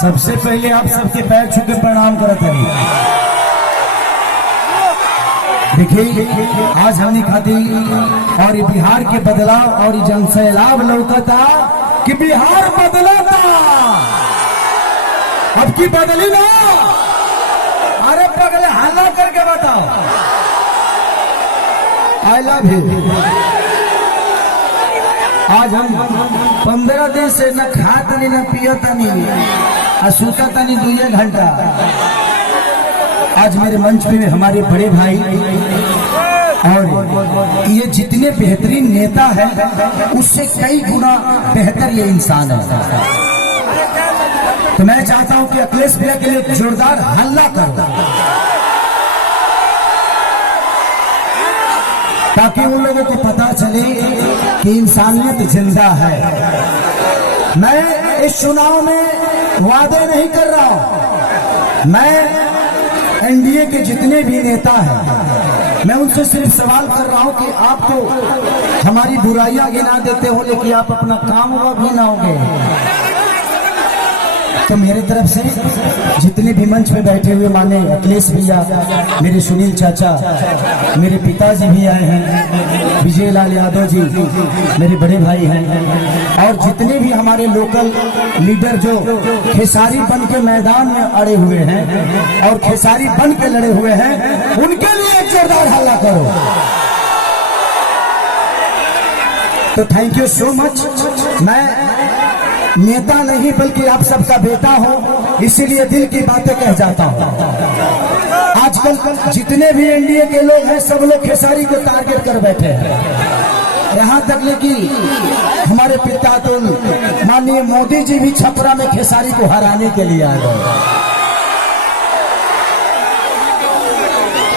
सबसे पहले आप सबके पैर छू के प्रणाम करत हनी। देखिए आज हमने खाती और बिहार के बदलाव और जन सैलाब लौकता कि बिहार बदला था, अब की बदली ना। अरे पगले हल्ला करके बताओ आई लव यू। आज हम 15 दिन से न खात नहीं न पियत नहीं और सूता नहीं 2 घंटा। आज मेरे मंच पे हमारे बड़े भाई और ये जितने बेहतरीन नेता है उससे कई गुना बेहतर ये इंसान है। तो मैं चाहता हूं कि अखिलेश भैया के लिए जोरदार हल्ला करो ताकि उन लोगों को पता चले कि इंसानियत जिंदा है। मैं इस चुनाव में वादे नहीं कर रहा हूं। मैं एनडीए के जितने भी नेता हैं मैं उनसे सिर्फ सवाल कर रहा हूं कि आप तो हमारी बुराइयां गिना देते हो लेकिन आप अपना काम हुआ भी ना होगे। तो मेरी तरफ से जितने भी मंच पे बैठे हुए माने अखिलेश भैया, मेरे सुनील चाचा, मेरे पिताजी भी आए हैं, विजय लाल यादव जी मेरे बड़े भाई हैं, और जितने भी हमारे लोकल लीडर जो खेसारी बन के मैदान में अड़े हुए हैं और खेसारी बन के लड़े हुए हैं, उनके लिए एक जोरदार हल्ला करो। तो थैंक यू सो मच। मैं नेता नहीं बल्कि आप सबका बेटा हूं, इसीलिए दिल की बातें कह जाता हूं। आजकल जितने भी एनडीए के लोग हैं सब लोग खेसारी को टारगेट कर बैठे हैं। यहां तक कि हमारे पिता तो माननीय मोदी जी भी छपरा में खेसारी को हराने के लिए आ गए।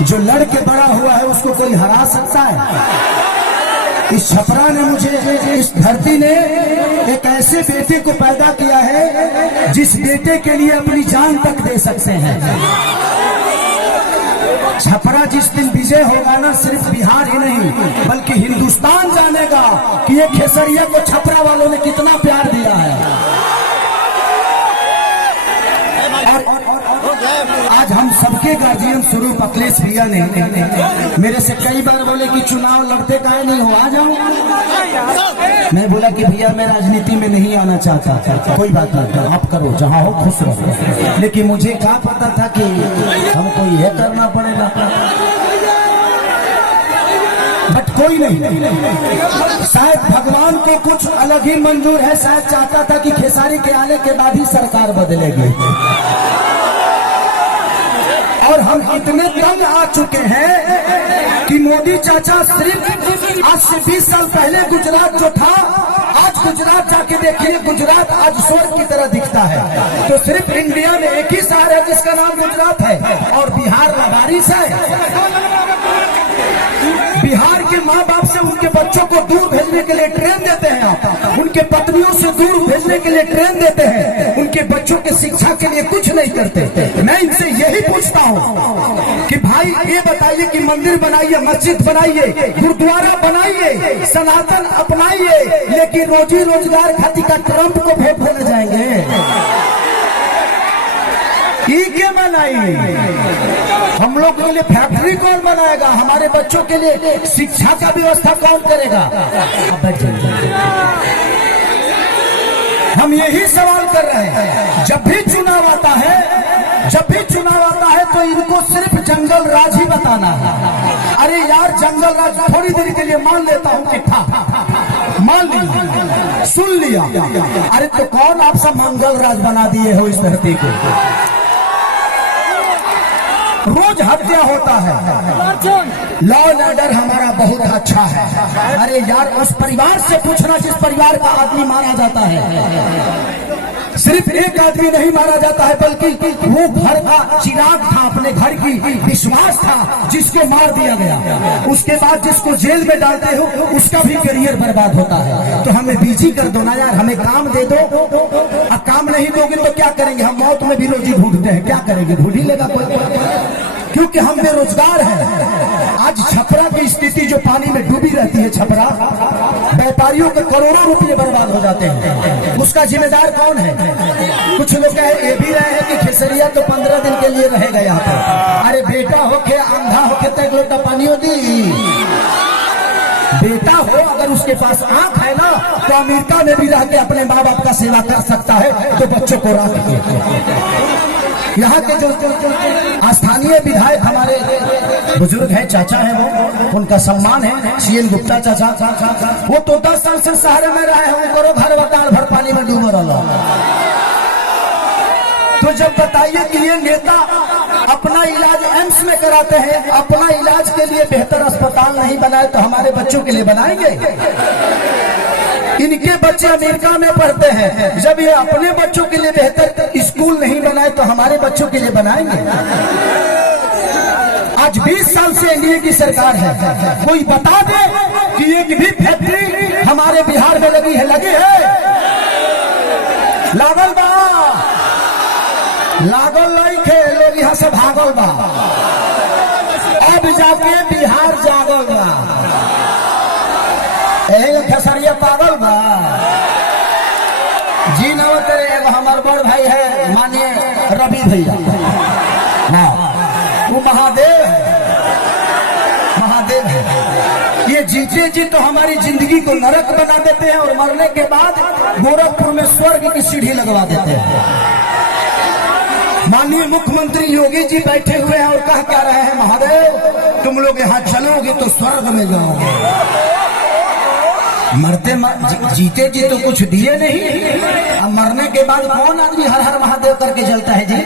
जो लड़ के बड़ा हुआ है उसको कोई हरा सकता है? इस छपरा ने मुझे, इस धरती ने एक ऐसे बेटे को पैदा किया है जिस बेटे के लिए अपनी जान तक दे सकते हैं। छपरा जिस दिन विजय होगा ना, सिर्फ बिहार ही नहीं बल्कि हिंदुस्तान जानेगा कि ये खेसरिया को छपरा वालों ने कितना प्यार दिया है। आज हम सबके गार्जियन स्वरूप अखिलेश भैया ने मेरे से कई बार बोले कि चुनाव लड़ते काहे नहीं हो, आ जाओ। मैं बोला कि भैया मैं राजनीति में नहीं आना चाहता। कोई बात नहीं, आप करो, जहां हो खुश रहो। लेकिन मुझे क्या पता था कि हमको यह करना पड़ेगा। बट कोई नहीं, शायद भगवान को कुछ अलग ही मंजूर है। शायद चाहता था कि खेसारी के आने के बाद ही सरकार बदलेगी। और हम इतने तंग आ चुके हैं कि मोदी चाचा सिर्फ आज से 20 साल पहले गुजरात जो था, आज गुजरात जाके देखिए, गुजरात आज स्वर्ग की तरह दिखता है। तो सिर्फ इंडिया में एक ही शहर है जिसका नाम गुजरात है, और बिहार लबारिश है। बिहार के माँ बाप से उनके बच्चों को दूर भेजने के लिए ट्रेन देते हैं आप, उनके पत्नियों से दूर भेजने के लिए ट्रेन देते हैं, उनके बच्चों के शिक्षा के लिए कुछ नहीं करते। मैं इनसे यही पूछता हूँ कि भाई ये बताइए कि मंदिर बनाइए, मस्जिद बनाइए, गुरुद्वारा बनाइए, सनातन अपनाइए, लेकिन रोजी रोजगार खातिर का ट्रंप को वोट देने जाएंगे? क्या बनाई? हम लोग के लिए फैक्ट्री कौन बनाएगा? हमारे बच्चों के लिए शिक्षा का व्यवस्था कौन करेगा? हम यही सवाल कर रहे हैं। जब भी चुनाव आता है तो इनको सिर्फ जंगल राज ही बताना है। अरे यार जंगल राज थोड़ी देर के लिए मान लेता हूँ कि था, मान लिया, सुन लिया। अरे तो कौन आप सब मंगल राज बना दिए हो इस धरती को? रोज हत्या होता है। लॉ एंड ऑर्डर हमारा बहुत अच्छा है। अरे यार उस परिवार से पूछना जिस परिवार का आदमी मारा जाता है। सिर्फ एक आदमी नहीं मारा जाता है बल्कि वो घर का चिराग था, अपने घर की विश्वास था, जिसको मार दिया गया। उसके बाद जिसको जेल में डालते हो उसका भी करियर बर्बाद होता है। तो हमें बिजी कर दो ना यार, हमें काम दे दो। अब काम नहीं दोगे तो क्या करेंगे? हम मौत में भी रोजी ढूंढते हैं, क्या करेंगे? ढूंढ ही लेगा कोई। क्योंकि हम बेरोजगार हैं। आज छपरा की स्थिति जो पानी में डूबी रहती है, छपरा व्यापारियों के करोड़ों रुपए बर्बाद हो जाते हैं, उसका जिम्मेदार कौन है? कुछ लोग ये भी रहे हैं कि खेसरिया तो 15 दिन के लिए रहेगा यहाँ पर। अरे बेटा होके अंधा होके तक लोटा पानी दी, बेटा हो अगर उसके पास आंख है ना तो अमेरिका में भी रह के अपने माँ बाप का सेवा कर सकता है, तो बच्चों को रख के। यहाँ के जो स्थानीय विधायक हमारे बुजुर्ग हैं, चाचा हैं, वो उनका सम्मान है, सीएन गुप्ता चाचा, वो तो 10 साल से शहर में रहे हैं, करो घर बताल भर पानी में डूब रहा। तो जब बताइए कि ये नेता अपना इलाज एम्स में कराते हैं, अपना इलाज के लिए बेहतर अस्पताल नहीं बनाए तो हमारे बच्चों के लिए बनाएंगे? इनके बच्चे अमेरिका में पढ़ते हैं, जब ये अपने बच्चों के लिए बेहतर स्कूल नहीं बनाए तो हमारे बच्चों के लिए बनाएंगे? आज 20 साल से एनडीए की सरकार है, कोई बता दे कि एक भी फैक्ट्री हमारे बिहार में लगी है? लगी है? लागल बा, लागल नहीं थे, लोग यहाँ से भागल बा, अब जाके बिहार जागल बा। खेसरिया पागल बा जी न तेरे। हमारे बड़ भाई है मानिए रवि भैया, हाँ वो महादेव है। ये जीते जी तो हमारी जिंदगी को नरक बना देते हैं और मरने के बाद गोरखपुर में स्वर्ग की सीढ़ी लगवा देते हैं। माननीय मुख्यमंत्री योगी जी बैठे हुए हैं और कह क्या रहे हैं, महादेव तुम लोग यहाँ चलोगे तो स्वर्ग में जाओगे। मरते जीते जी तो कुछ दिए नहीं, अब मरने के बाद कौन आदमी हर हर महादेव करके जलता है जी?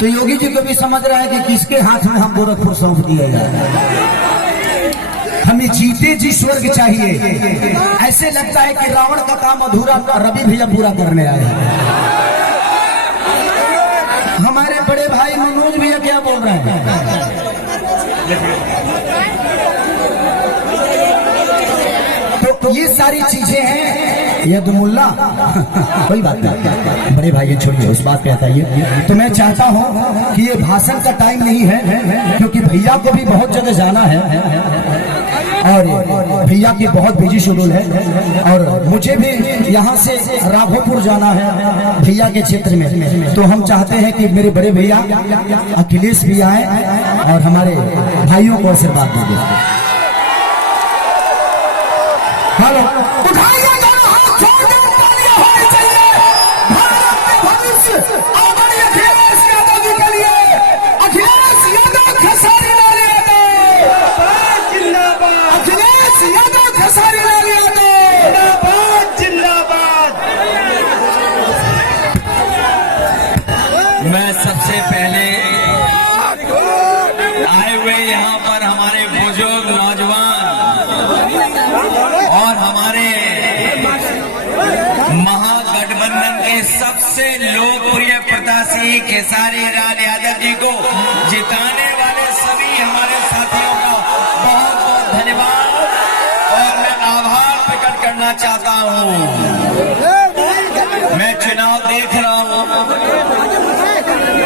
तो योगी जी को भी समझ रहा है कि किसके हाथ में हम गोरखपुर सौंप दिए जाए। हमें जीते जी स्वर्ग चाहिए। ऐसे लगता है कि रावण का काम अधूरा रवि भैया पूरा करने आए। हमारे बड़े भाई मनोज भैया क्या बोल रहे हैं? तो ये सारी चीजें हैं। ये तो मुल्ला कोई बात नहीं, बड़े भाई छोड़िए, उस बात पे बताइए। तो मैं चाहता हूँ कि ये भाषण का टाइम नहीं है, क्योंकि भैया को भी बहुत जगह जाना है और भैया की बहुत बिजी शेड्यूल है और मुझे भी यहाँ से राघोपुर जाना है भैया के क्षेत्र में। तो हम चाहते हैं कि मेरे बड़े भैया अखिलेश भी आए और हमारे भाइयों को आशीर्वाद दीजिए। हेलो, उठाइए दोनों हाथ, छोड़ दो, तालियां होनी चाहिए भारत के भविष्य आदरणीय अखिलेश यादव जी के लिए। अखिलेश यादव, खेसारी लाल यादव जिंदाबाद, अखिलेश यादव, खेसारी लाल यादव जिंदाबाद। मैं सबसे पहले आए हुए यहाँ पर हमारे बुजुर्ग नौजवान और हमारे महागठबंधन के सबसे लोकप्रिय प्रत्याशी खेसारी लाल यादव जी को जिताने वाले सभी हमारे साथियों का बहुत बहुत धन्यवाद और मैं आभार प्रकट करना चाहता हूँ। मैं चुनाव देख रहा हूँ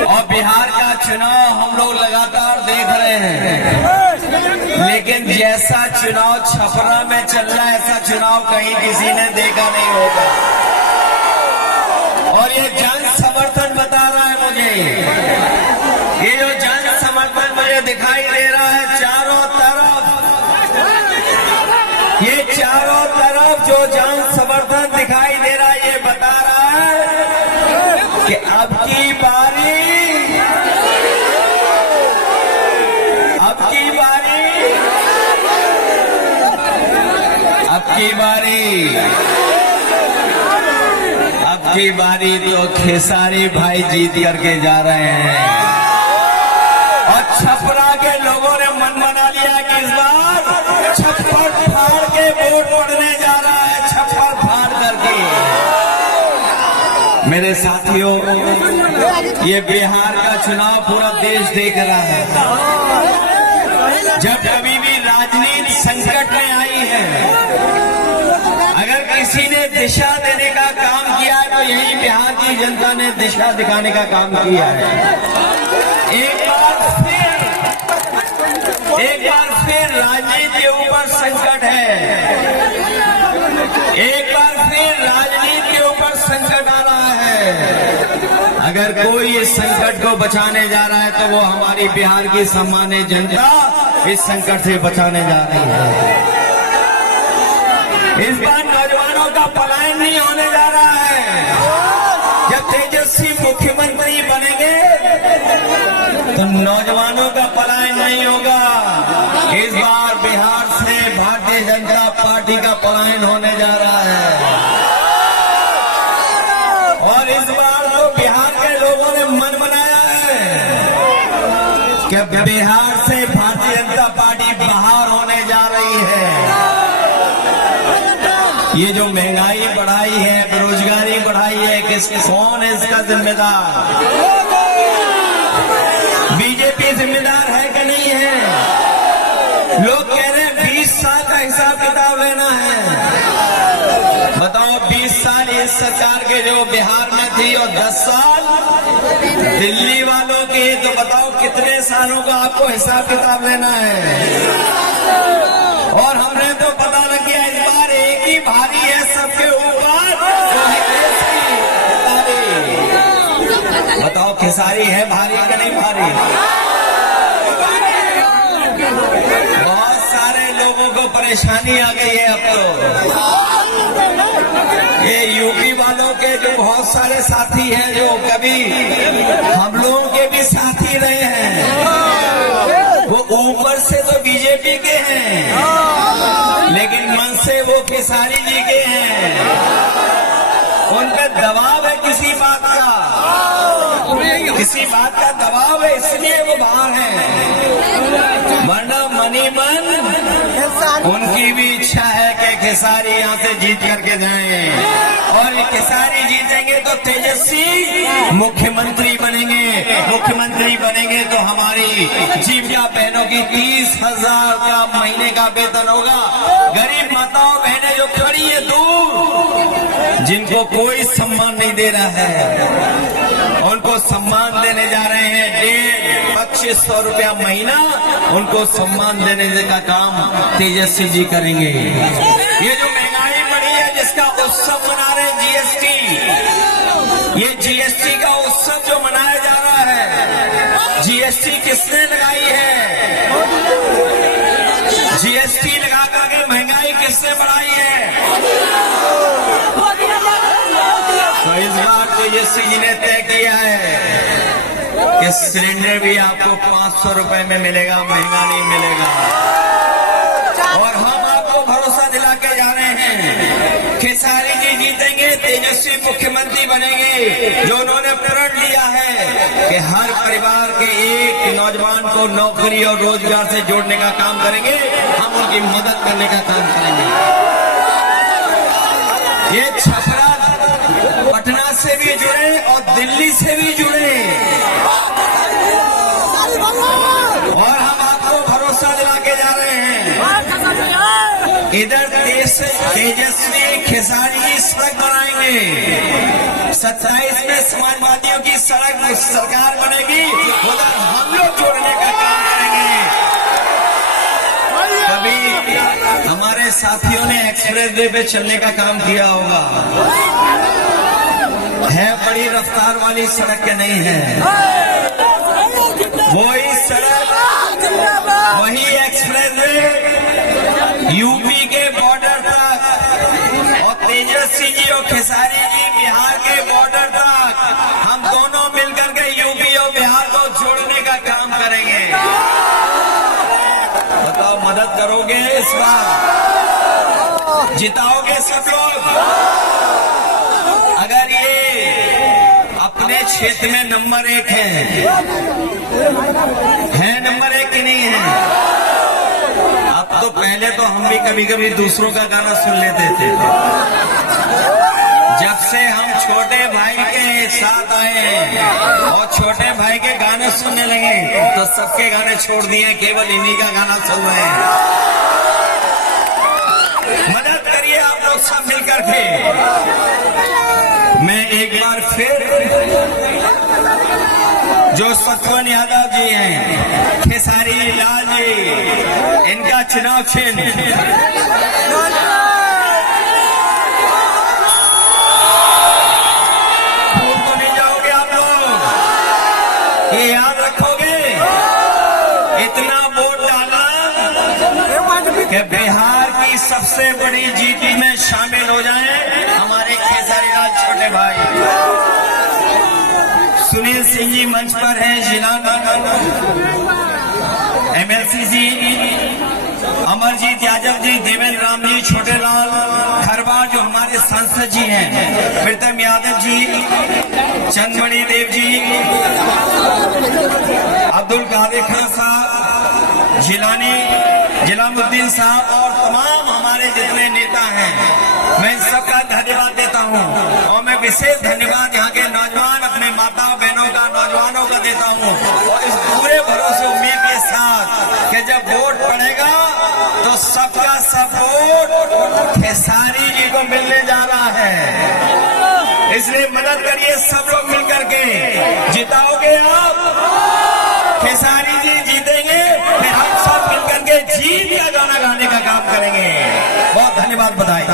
और बिहार का चुनाव हम लोग लगातार देख रहे हैं, लेकिन जैसा चुनाव छपरा में चल रहा है ऐसा चुनाव कहीं किसी ने देखा नहीं होगा। और ये जन समर्थन बता रहा है मुझे, ये जो जन समर्थन मुझे दिखाई दे रहा है चारों तरफ, ये चारों तरफ जो जन समर्थन दिखाई दे रहा है ये बता रहा है कि अब की बारी अब की बारी तो खेसारी भाई जीत करके जा रहे हैं और छपरा के लोगों ने मन बना लिया कि इस बार छप्पर फाड़ के वोट पड़ने जा रहा है, छप्पर फाड़ करके। मेरे साथियों, ये बिहार का चुनाव पूरा देश देख रहा है। जब कभी भी राजनीति संकट में आई है, अगर किसी ने दिशा देने का काम किया है तो यही बिहार की जनता ने दिशा दिखाने का काम किया है। एक एक बार फिर राजनीति के ऊपर संकट है, एक बार फिर राजनीति के ऊपर संकट आ रहा है। अगर कोई इस संकट को बचाने जा रहा है तो वो हमारी बिहार की सम्मानित जनता इस संकट से बचाने जा रही है। इस बार नौजवानों का पलायन नहीं होने जा रहा है। जब तेजस्वी मुख्यमंत्री बनेंगे तो नौजवानों का पलायन नहीं होगा। इस बार बिहार से भारतीय जनता पार्टी का पलायन होने जा रहा है और इस बार तो बिहार के लोगों ने मन बनाया है कि बिहार से भारतीय जनता पार्टी बाहर होने जा रही है। ये जो महंगाई बढ़ाई है, बेरोजगारी बढ़ाई है, कौन है इसका जिम्मेदार? बीजेपी जिम्मेदार है कि नहीं है? लोग कह रहे हैं 20 साल का हिसाब किताब लेना है। बताओ 20 साल इस सरकार के जो बिहार में थी और 10 साल दिल्ली वालों के, तो बताओ कितने सालों का आपको हिसाब किताब लेना है? और हमने तो पता लग गया इस बार एक ही भारी है सबके ऊपर, वो है देश की भारी। बताओ खेसारी है भारी कि नहीं भारी? बहुत सारे लोगों को परेशानी आ गई है अब तो। ये यूपी वालों के जो बहुत सारे साथी हैं जो कभी हम लोगों के भी साथी रहे हैं, वो ऊपर से तो बीजेपी के हैं लेकिन मन से वो खेसारी जी के हैं। उन पे दबाव है किसी बात का दबाव है, इसलिए वो बाहर हैं। वरना मनी मन उनकी भी इच्छा है कि खेसारी यहाँ से जीत करके जाएं और ये खेसारी जीतेंगे तो तेजस्वी मुख्यमंत्री बनेंगे। मुख्यमंत्री बनेंगे तो हमारी जीविका बहनों की 30,000 का महीने का वेतन होगा। गरीब माताओं बहनें जो खड़ी है दूर, जिनको कोई सम्मान नहीं दे रहा है, उनको सम्मान देने जा रहे हैं। 2500 रुपया महीना उनको सम्मान देने का काम तेजस्वी जी करेंगे। ये जो महंगाई बढ़ी है जिसका उत्सव मना रहे जीएसटी, ये जीएसटी का उत्सव जो मनाया जा रहा है, जीएसटी किसने लगाई है? जीएसटी लगा करके महंगाई किसने बढ़ाई है? तो इस बार तेजस्वी जी ने तय किया है कि सिलेंडर भी आपको 500 रुपए में मिलेगा, महंगा नहीं मिलेगा। और हम आपको भरोसा दिला के जा रहे हैं खेसारी जी जीतेंगे, तेजस्वी मुख्यमंत्री बनेंगे। जो उन्होंने प्रण लिया है कि हर परिवार के एक नौजवान को नौकरी और रोजगार से जोड़ने का काम करेंगे, हम उनकी मदद करने का काम करेंगे। ये छपरा पटना से भी जुड़े और दिल्ली से भी जुड़े और हम आपको भरोसा दिला के जा रहे हैं इधर देश तेजस्वी खेसारी जी सड़क बनाएंगे। 27 में समाजवादियों की सड़क सरकार बनेगी, उधर हम लोग जोड़ने का काम करेंगे। कभी हमारे साथियों ने एक्सप्रेस वे पे चलने का काम किया होगा, है बड़ी रफ्तार वाली सड़क के नहीं है, वही सड़क वही एक्सप्रेस वे यूपी के बॉर्डर तक और तेजस्वी जी और खेसारी जी बिहार के बॉर्डर तक, हम दोनों मिलकर के यूपी और बिहार को जोड़ने का काम करेंगे। बताओ मदद करोगे? इस बार जिताओगे सब लोग? अगर ये अपने क्षेत्र में नंबर 1 है नंबर 1 की नहीं है? अब तो पहले तो हम भी कभी कभी दूसरों का गाना सुन लेते थे। जब से हम छोटे भाई के साथ आए हैं और छोटे भाई के गाने सुनने लगे तो सबके गाने छोड़ दिए, केवल इन्हीं का गाना सुन रहे हैं। मदद करिए आप लोग सब मिलकर के। मैं एक बार फिर जो सतवन यादव जी हैं, खेसारी लाल जी, इनका चुनाव चिन्ह भूल तो नहीं जाओगे आप लोग, ये याद रखोगे। इतना वोट डालना कि बिहार की सबसे बड़ी जीत में शामिल हो जाएं हमारे खेसारी लाल छोटे भाई। सुनील सिंह जी मंच पर हैं, जिला एमएलसी जी, अमरजीत यादव जी, देवेंद्र राम जी, छोटे लाल खरवार जो हमारे सांसद जी हैं, प्रीतम यादव जी, चंदमणि देव जी, अब्दुल कादिर खान साहब, जिलानी जिलामुद्दीन साहब और तमाम हमारे जितने नेता हैं, मैं इन सबका धन्यवाद देता हूं। और मैं विशेष धन्यवाद यहाँ के नौजवान अपने माता बहनों का, नौजवानों का देता हूं। और इस पूरे भरोसे उम्मीद के साथ कि जब वोट पड़ेगा तो सबका सपोर्ट खेसारी जी को मिलने जा रहा है। इसलिए मदद करिए सब लोग मिलकर के, जिताओगे आप, खेसारी जी जीतेंगे, फिर हम सब मिलकर के जीत का गाना गाने का काम करेंगे। बहुत धन्यवाद, बधाई।